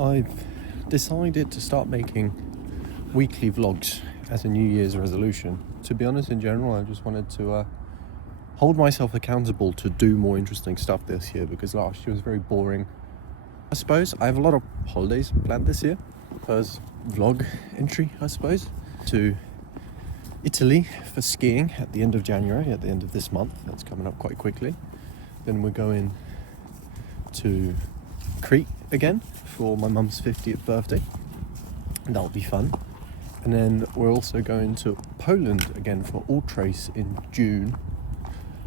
I've decided to start making weekly vlogs as a New Year's resolution. To be honest, in general, I just wanted to hold myself accountable to do more interesting stuff this year, because last year was very boring. I suppose I have a lot of holidays planned this year. First vlog entry, I suppose, to Italy for skiing at the end of January, at the end of this month. That's coming up quite quickly. Then we're going to Crete again for my mum's 50th birthday. That'll be fun. And then we're also going to Poland again for Ultrace in June.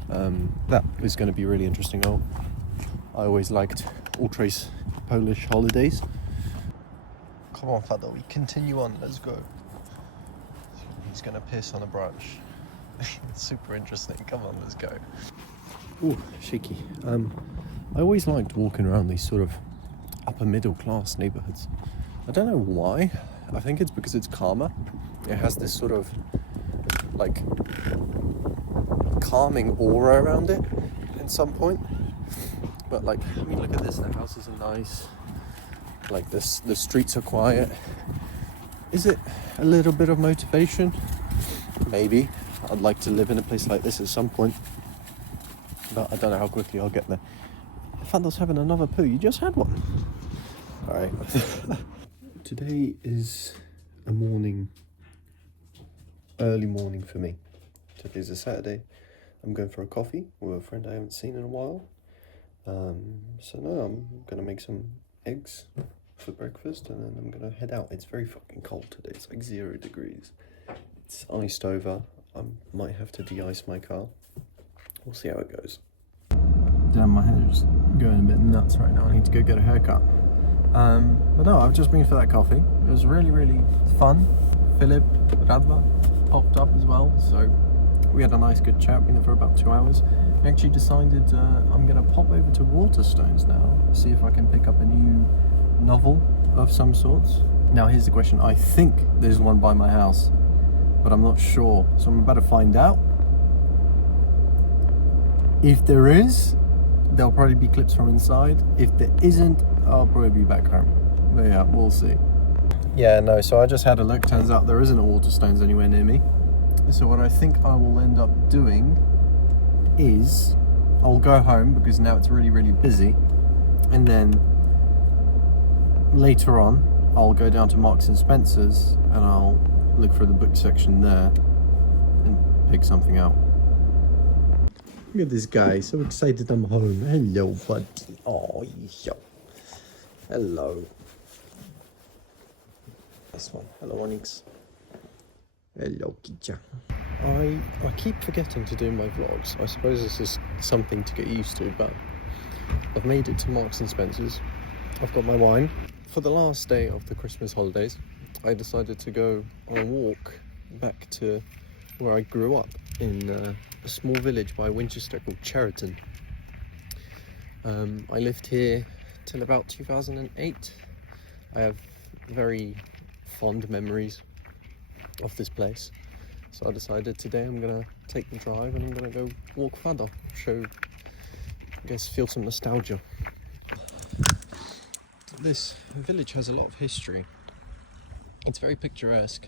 That is going to be really interesting. I always liked Ultrace Polish holidays. Come on, Fado, we continue on. Let's go. He's going to piss on a branch. It's super interesting. Come on, let's go. Ooh, shaky. I always liked walking around these sort of upper middle class neighborhoods. I don't know why. I think it's because it's calmer. It has this sort of like calming aura around it at some point. But like, I mean, look at this. The houses are nice. Like the streets are quiet. Is it a little bit of motivation? Maybe. I'd like to live in a place like this at some point, but I don't know how quickly I'll get there. Fando's having another poo. You just had one. All right. Today is a early morning for me. Today's a Saturday. I'm going for a coffee with a friend I haven't seen in a while. So now I'm gonna make some eggs for breakfast, and then I'm gonna head out. It's very fucking cold today. It's like 0 degrees. It's iced over. I might have to de-ice my car. We'll see how it goes. Damn, my hair is going a bit nuts right now. I need to go get a haircut. But no, I've just been for that coffee. It was really, really fun. Philip Radva popped up as well, so we had a nice good chat. Been there for about 2 hours. I actually decided I'm going to pop over to Waterstones now, see if I can pick up a new novel of some sorts. Now here's the question. I think there's one by my house, but I'm not sure, so I'm about to find out. If there is, there'll probably be clips from inside. If there isn't, I'll probably be back home. But yeah, we'll see. Yeah, no, so I just had a look. Turns out there isn't a Waterstones anywhere near me. So what I think I will end up doing is I'll go home, because now it's really, really busy. And then later on, I'll go down to Marks and Spencer's and I'll look for the book section there and pick something out. Look at this guy, so excited I'm home. Hello, buddy. Oh, yo. Hello. This one. Hello, Onyx. Hello, Kicha. I keep forgetting to do my vlogs. I suppose this is something to get used to, but I've made it to Marks and Spencer's. I've got my wine. For the last day of the Christmas holidays, I decided to go on a walk back to where I grew up in a small village by Winchester called Cheriton. I lived here till about 2008. I have very fond memories of this place. So I decided today I'm gonna take the drive and I'm gonna go walk further, feel some nostalgia. This village has a lot of history. It's very picturesque,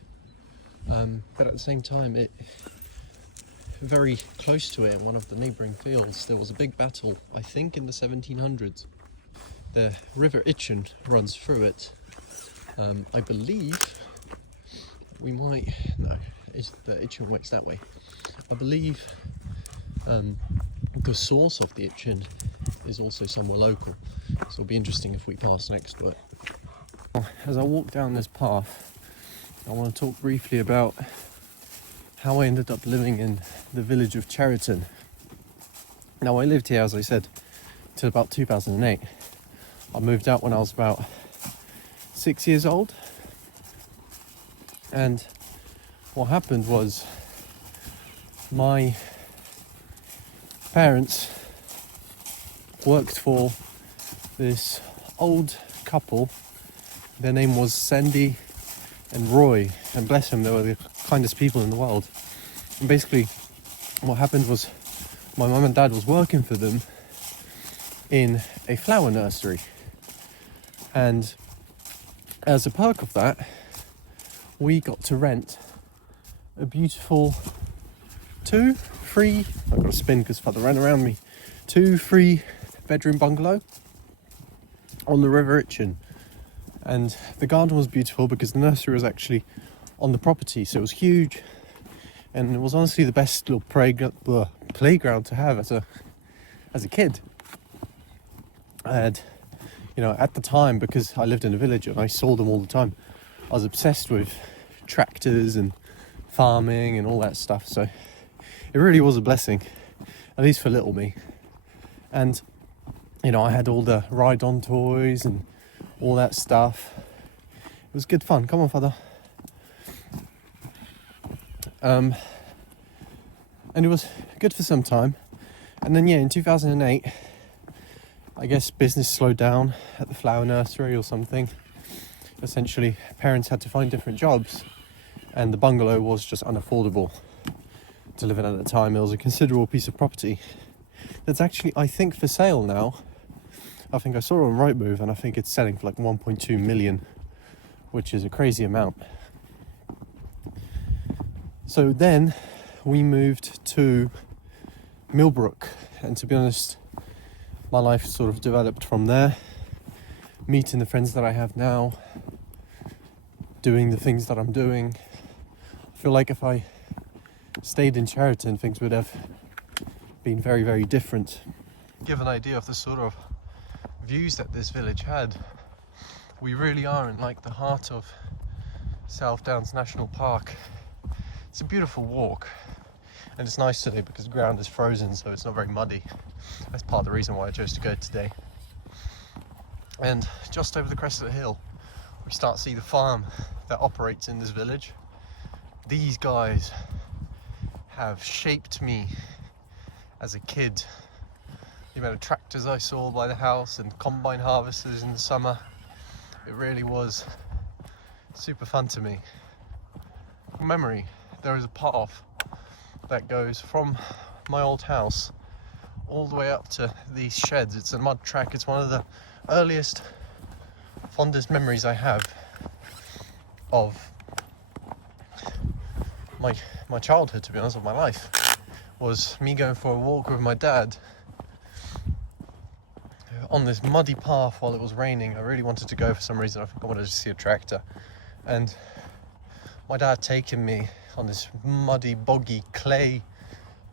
but at the same time, very close to it, one of the neighbouring fields, there was a big battle, I think in the 1700s. The River Itchen runs through it. I believe the Itchen works that way. I believe the source of the Itchen is also somewhere local, so it'll be interesting if we pass next to it. As I walk down this path, I want to talk briefly about how I ended up living in the village of Cheriton. Now, I lived here, as I said, till about 2008. I moved out when I was about 6 years old. And what happened was my parents worked for this old couple. Their name was Sandy and Roy, and bless them, they were the kindest people in the world. And basically what happened was my mum and dad was working for them in a flower nursery, and as a perk of that, we got to rent a beautiful 2-3, I've got to spin because Father ran around me, 2-3 bedroom bungalow on the River Itchen. And the garden was beautiful because the nursery was actually on the property, so it was huge, and it was honestly the best little playground to have as a kid. I had, at the time, because I lived in a village and I saw them all the time, I was obsessed with tractors and farming and all that stuff, so it really was a blessing, at least for little me. And I had all the ride-on toys and all that stuff. It was good fun. Come on, Father. And it was good for some time. And then, in 2008, I guess business slowed down at the flower nursery or something. Essentially, parents had to find different jobs, and the bungalow was just unaffordable to live in at the time. It was a considerable piece of property that's actually, I think, for sale now. I think I saw it on Rightmove, and I think it's selling for like 1.2 million, which is a crazy amount. So then we moved to Millbrook, and to be honest, my life sort of developed from there, meeting the friends that I have now, doing the things that I'm doing. I feel like if I stayed in Cheriton, things would have been very, very different. Give an idea of the sort of views that this village had. We really are in like the heart of South Downs National Park. It's a beautiful walk, and it's nice today because the ground is frozen, so it's not very muddy. That's part of the reason why I chose to go today. And just over the crest of the hill, we start to see the farm that operates in this village. These guys have shaped me as a kid. The amount of tractors I saw by the house and combine harvesters in the summer, it really was super fun to me. Memory, there is a path that goes from my old house all the way up to these sheds. It's a mud track. It's one of the earliest, fondest memories I have of my childhood, to be honest, of my life, was me going for a walk with my dad on this muddy path while it was raining. I really wanted to go for some reason. I think I wanted to see a tractor, and my dad taking me on this muddy, boggy, clay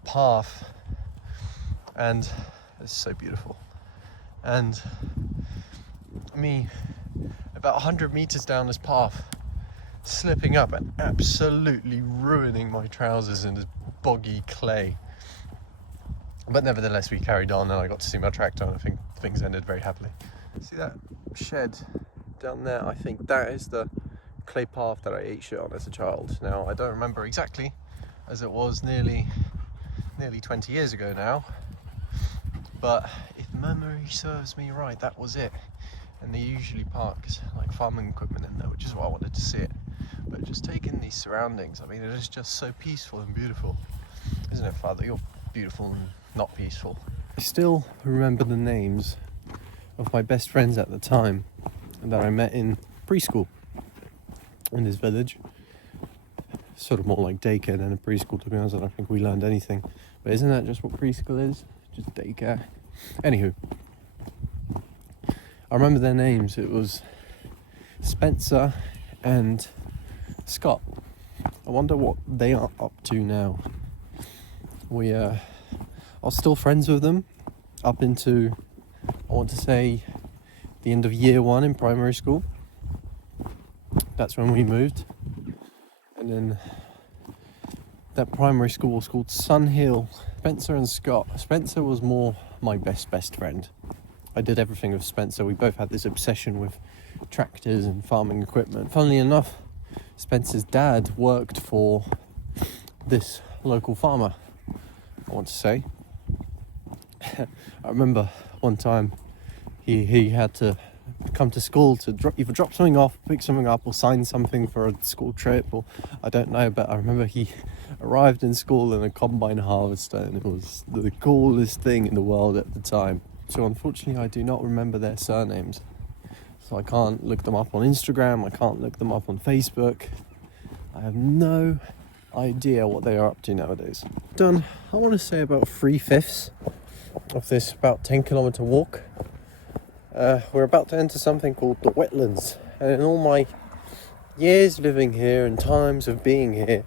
path, and it's so beautiful. And me about 100 meters down this path, slipping up and absolutely ruining my trousers in this boggy clay. But nevertheless, we carried on, and I got to see my tractor, and I think things ended very happily. See that shed down there? I think that is the clay path that I ate shit on as a child. Now, I don't remember exactly, as it was nearly 20 years ago now, but if memory serves me right, that was it. And they usually park like farming equipment in there, which is why I wanted to see it. But just taking these surroundings, I mean, it is just so peaceful and beautiful, isn't it, Father? You're beautiful and not peaceful. I still remember the names of my best friends at the time that I met in preschool in this village. Sort of more like daycare than a preschool, to be honest. I don't think we learned anything. But isn't that just what preschool is? Just daycare. Anywho, I remember their names. It was Spencer and Scott. I wonder what they are up to now. We are still friends with them up into, I want to say, the end of year 1 in primary school. That's when we moved. And then that primary school was called Sunhill. Spencer and Scott. Spencer was more my best friend. I did everything with Spencer. We both had this obsession with tractors and farming equipment. Funnily enough, Spencer's dad worked for this local farmer, I want to say. I remember one time he had to come to school to either drop something off, pick something up, or sign something for a school trip, or I don't know, but I remember he arrived in school in a combine harvester, and it was the coolest thing in the world at the time. So unfortunately I do not remember their surnames, So I can't look them up on Instagram, I can't look them up on Facebook. I have no idea what they are up to nowadays. Done, I want to say about 3/5 of this about 10-kilometer walk. We're about to enter something called the wetlands. And in all my years living here and times of being here,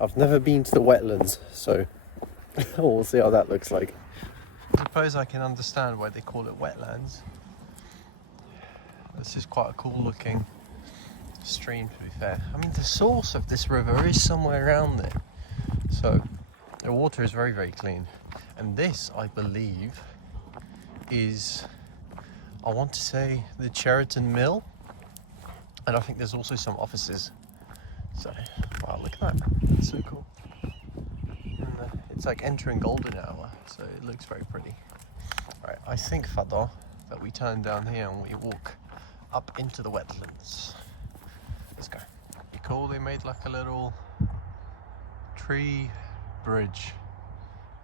I've never been to the wetlands. So we'll see how that looks like. I suppose I can understand why they call it wetlands. This is quite a cool looking stream, to be fair. I mean, the source of this river is somewhere around there, so the water is very, very clean. And this, I believe, is, I want to say, the Cheriton Mill, and I think there's also some offices. So, wow, look at that, that's so cool. And it's like entering golden hour, so it looks very pretty. Right, I think, Fadda, that we turn down here and we walk up into the wetlands. Let's go. Cool, they made like a little tree bridge.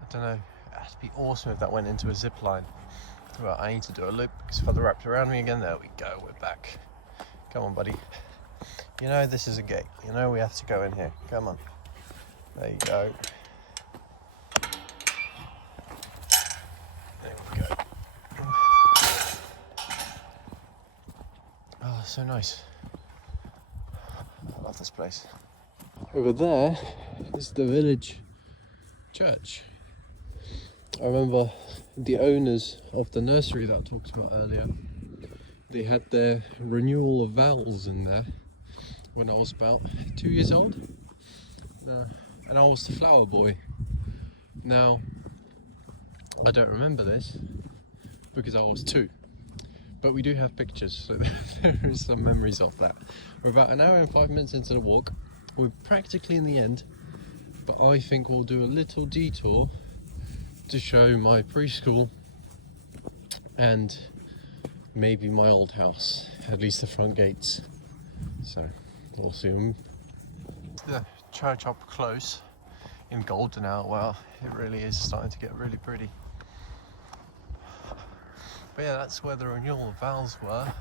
I don't know, it'd be awesome if that went into a zip line. Well, I need to do a loop because Fadda wrapped around me again. There we go, we're back. Come on, buddy. You know this is a gate. You know we have to go in here. Come on. There you go. There we go. Oh, so nice. I love this place. Over there is the village church. I remember the owners of the nursery that I talked about earlier, they had their renewal of vows in there when I was about 2 years old. And I was the flower boy. Now, I don't remember this because I was 2. But we do have pictures, so there is some memories of that. We're about an hour and 5 minutes into the walk. We're practically in the end, but I think we'll do a little detour to show my preschool and maybe my old house, at least the front gates. So we'll see. The church up close in golden hour. Wow, it really is starting to get really pretty. But yeah, that's where the renewal of vows were.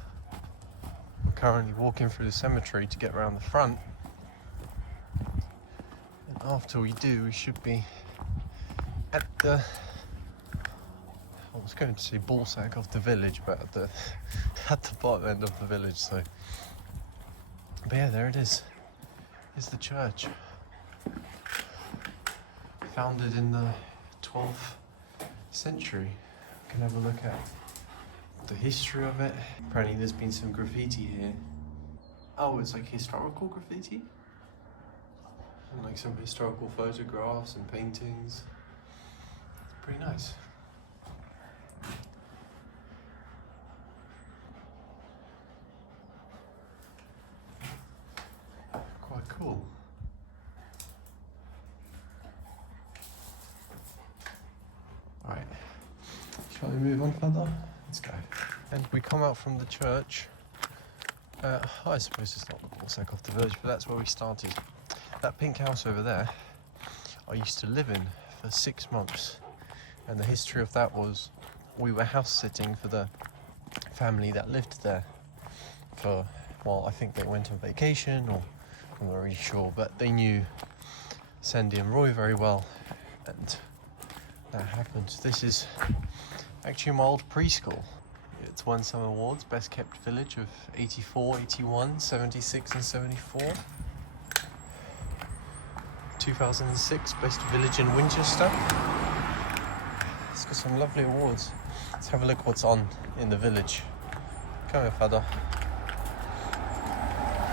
We're currently walking through the cemetery to get around the front. And after we do, we should be at the, I was going to say ballsack of the village, but at the bottom end of the village. So, but yeah, there it is. It's the church, founded in the 12th century. You can have a look at the history of it. Apparently there's been some graffiti here. Oh, it's like historical graffiti? And like some historical photographs and paintings. It's pretty nice. Quite cool. Alright, shall we move on further? Let's go. And we come out from the church. I suppose it's not the ballsack of the village, but that's where we started. That pink house over there, I used to live in for 6 months. And the history of that was, we were house sitting for the family that lived there for, well, I think they went on vacation, or I'm not really sure, but they knew Sandy and Roy very well, and that happened. This is actually my old preschool. It's won some awards, Best Kept Village of 84, 81, 76 and 74. 2006, Best Village in Winchester. It's got some lovely awards. Let's have a look what's on in the village. Come here, Fadda.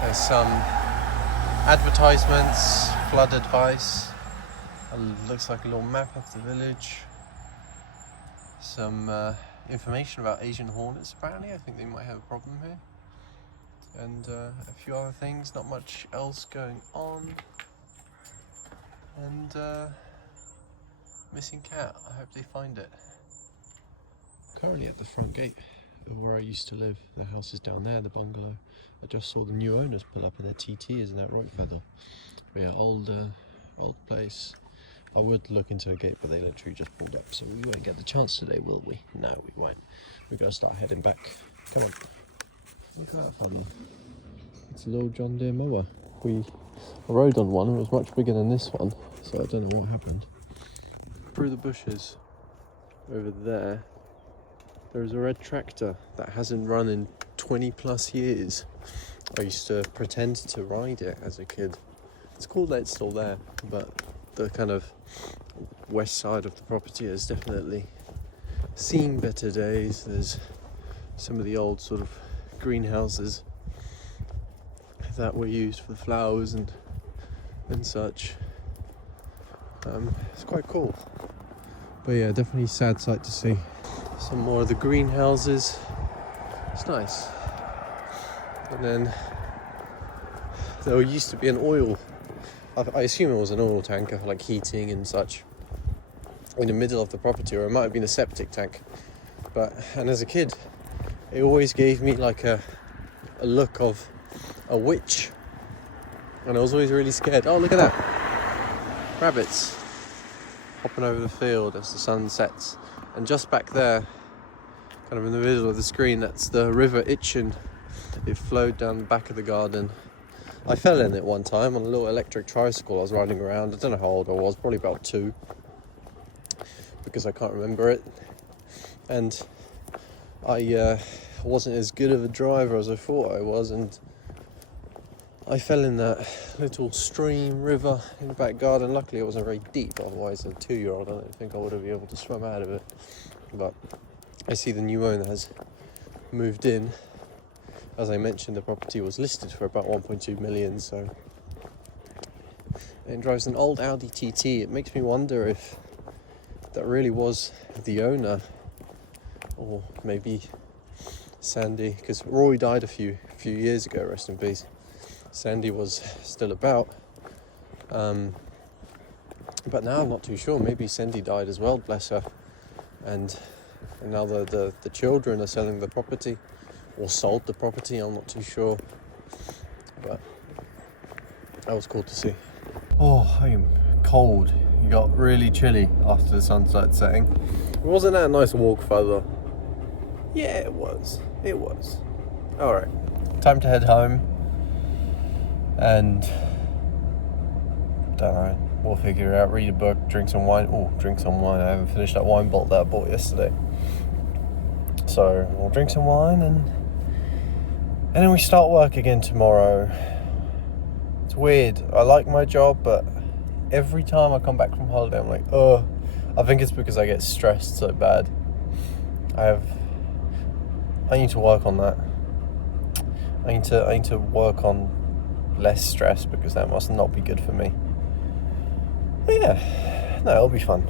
There's some advertisements, flood advice. Looks like a little map of the village. Some information about Asian hornets, apparently. I think they might have a problem here. And a few other things, not much else going on. And missing cat, I hope they find it. Currently at the front gate of where I used to live. The house is down there, the bungalow. I just saw the new owners pull up in their TT, isn't that right, Fadda? But yeah, old place. I would look into a gate, but they literally just pulled up, so we won't get the chance today, will we? No, we won't. We're going to start heading back. Come on. Look at that funny. It's a little John Deere mower. I rode on one, it was much bigger than this one, so I don't know what happened. Through the bushes over there, there is a red tractor that hasn't run in 20 plus years. I used to pretend to ride it as a kid. It's cool that it's still there, but the kind of west side of the property has definitely seen better days. There's some of the old sort of greenhouses that were used for flowers and such. It's quite cool. But yeah, definitely sad sight to see. Some more of the greenhouses. It's nice. And then there used to be an oil, I assume it was an oil tanker, like heating and such, in the middle of the property, or it might have been a septic tank. And as a kid, it always gave me like a look of a witch, and I was always really scared. Oh, look at that! Rabbits hopping over the field as the sun sets. And just back there, kind of in the middle of the screen, that's the River Itchen. It flowed down the back of the garden. I fell in it one time on a little electric tricycle I was riding around. I don't know how old I was, probably about 2, because I can't remember it. And I wasn't as good of a driver as I thought I was, and I fell in that little stream river in the back garden. Luckily it wasn't very deep, otherwise as a 2-year-old I don't think I would have been able to swim out of it. But I see the new owner has moved in. As I mentioned, the property was listed for about 1.2 million, so it drives an old Audi TT. It makes me wonder if that really was the owner, or maybe Sandy, because Roy died a few years ago, rest in peace. Sandy was still about, but now I'm not too sure. Maybe Sandy died as well, bless her, and now the children are selling the property, or sold the property, I'm not too sure, but that was cool to see. Oh, I am cold. It got really chilly after the sun started setting. Wasn't that a nice walk further? Yeah, it was. Alright, time to head home, and don't know, we'll figure it out. Read a book, drink some wine. I haven't finished that wine bottle that I bought yesterday, so we'll drink some wine, and then we start work again tomorrow. It's weird, I like my job, but every time I come back from holiday I'm like, I think it's because I get stressed so bad. I need to work on that. I need to work on less stress, because that must not be good for me. But yeah, no, it'll be fun.